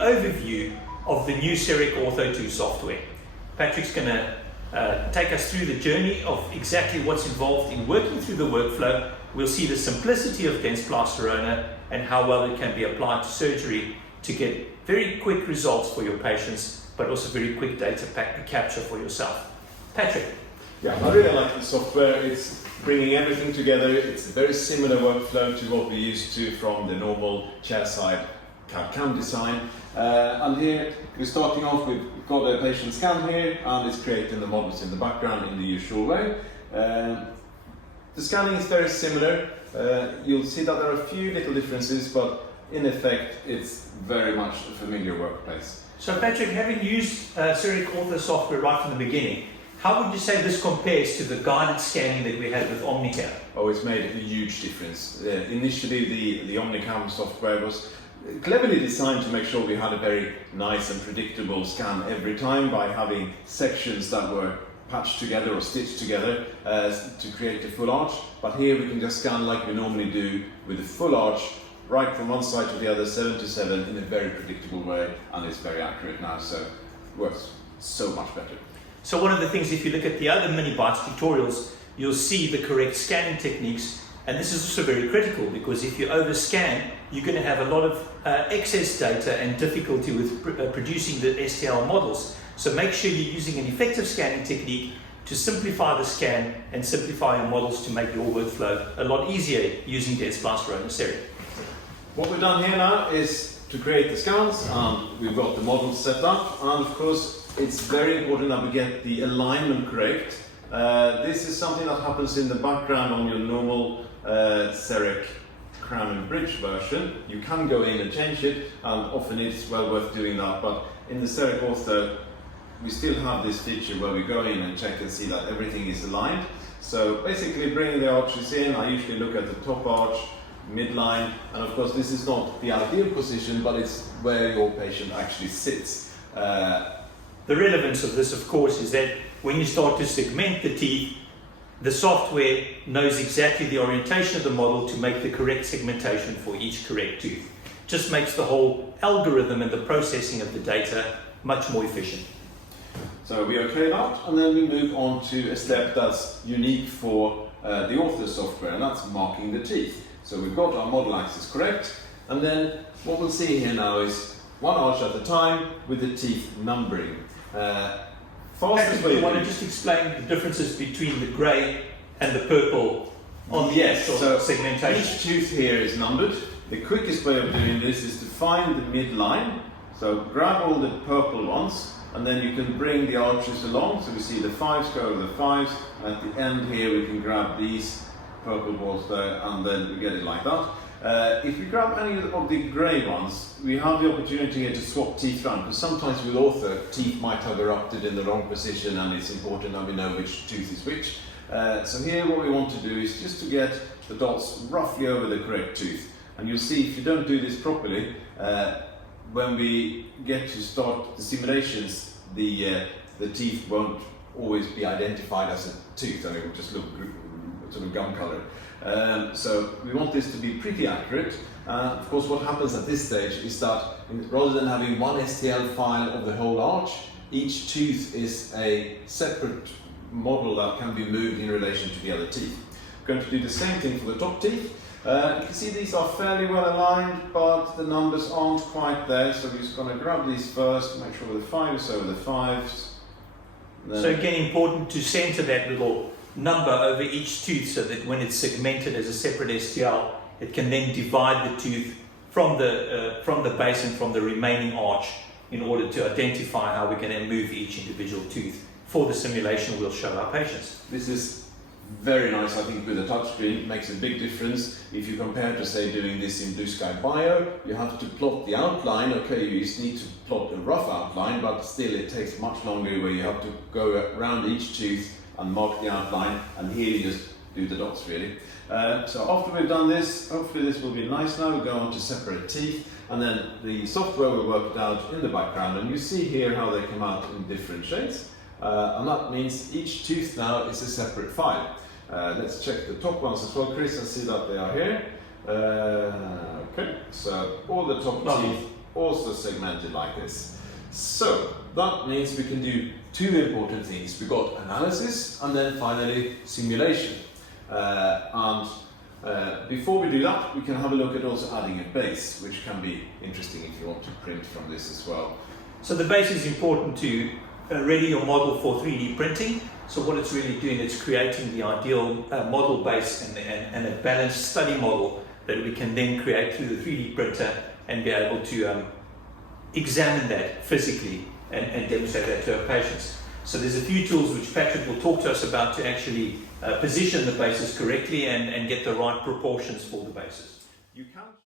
overview of the new CEREC Ortho 2 software. Patrik's going to take us through the journey of exactly what's involved in working through the workflow. We'll see the simplicity of Dentsplastirona and how well it can be applied to surgery to get very quick results for your patients, but also very quick data capture for yourself. Patrik. Yeah, I really like the software. It's bringing everything together. It's a very similar workflow to what we're used to from the normal chairside CAD/CAM design. And here we're starting off with, we've got a patient scan here, and it's creating the models in the background in the usual way. The scanning is very similar. You'll see that there are a few little differences, but in effect it's very much a familiar workplace. So Patrik, having used CEREC Ortho software right from the beginning, how would you say this compares to the guided scanning that we had with Omnicam? Oh, it's made a huge difference. Initially the Omnicam software was cleverly designed to make sure we had a very nice and predictable scan every time by having sections that were patched together or stitched together to create a full arch. But here we can just scan like we normally do with a full arch, right from one side to the other, 7 to 7, in a very predictable way, and it's very accurate now, so it works so much better. So one of the things, if you look at the other Mini Bytes tutorials, you'll see the correct scanning techniques, and this is also very critical because if you overscan, you're going to have a lot of excess data and difficulty with producing the STL models. So make sure you're using an effective scanning technique to simplify the scan and simplify your models to make your workflow a lot easier using Dentsplastirona CEREC. What we've done here now is to create the scans, and we've got the models set up, and of course it's very important that we get the alignment correct. This is something that happens in the background on your normal CEREC crown and bridge version. You can go in and change it, and often it's well worth doing that, but in the CEREC Ortho we still have this feature where we go in and check and see that everything is aligned. So basically bringing the arches in, I usually look at the top arch, midline, and of course this is not the ideal position, but it's where your patient actually sits. The relevance of this, of course, is that when you start to segment the teeth, the software knows exactly the orientation of the model to make the correct segmentation for each correct tooth. Just makes the whole algorithm and the processing of the data much more efficient. So we okay that, and then we move on to a step that's unique for the Ortho software, and that's marking the teeth. So we've got our model axis correct, and then what we'll see here now is one arch at a time with the teeth numbering. Fastest way. You want to just explain the differences between the grey and the purple on the actual segmentation? Each tooth here is numbered. The quickest way of doing this is to find the midline. So grab all the purple ones, and then you can bring the arches along. So we see the 5s go over the 5s, and at the end here we can grab these purple balls there, and then we get it like that. If we grab any of the grey ones, we have the opportunity here to swap teeth around, because sometimes with Ortho, teeth might have erupted in the wrong position, and it's important that we know which tooth is which. So here what we want to do is just to get the dots roughly over the correct tooth. And you'll see if you don't do this properly, when we get to start the simulations, the teeth won't always be identified as a tooth, and it will just look sort of gum colour. So we want this to be pretty accurate. Of course, what happens at this stage is that rather than having one STL file of the whole arch, each tooth is a separate model that can be moved in relation to the other teeth. We're going to do the same thing for the top teeth. You can see these are fairly well aligned, but the numbers aren't quite there, so we're just going to grab these first, make sure the 5 is over the 5s. So again, important to center that little number over each tooth so that when it's segmented as a separate STL, it can then divide the tooth from the base and from the remaining arch in order to identify how we're going to move each individual tooth. For the simulation we'll show our patients. This is very nice, I think, with a touchscreen. It makes a big difference. If you compare to, say, doing this in Blue Sky Bio, you have to plot the outline. Okay, you just need to plot a rough outline, but still it takes much longer, where you have to go around each tooth and mark the outline, and here you just do the dots really. So after we've done this, hopefully this will be nice now. We'll go on to separate teeth, and then the software will work it out in the background, and you see here how they come out in different shades. And that means each tooth now is a separate file. Let's check the top ones as well, Chris, and see that they are here. Okay, so all the top teeth also segmented like this. So that means we can do two important things. We got analysis and then finally simulation. Before we do that, we can have a look at also adding a base, which can be interesting if you want to print from this as well. So the base is important to ready your model for 3D printing. So what it's really doing, it's creating the ideal model base and a balanced study model that we can then create through the 3D printer and be able to examine that physically and demonstrate that to our patients. So there's a few tools which Patrik will talk to us about to actually position the bases correctly and get the right proportions for the bases. You can't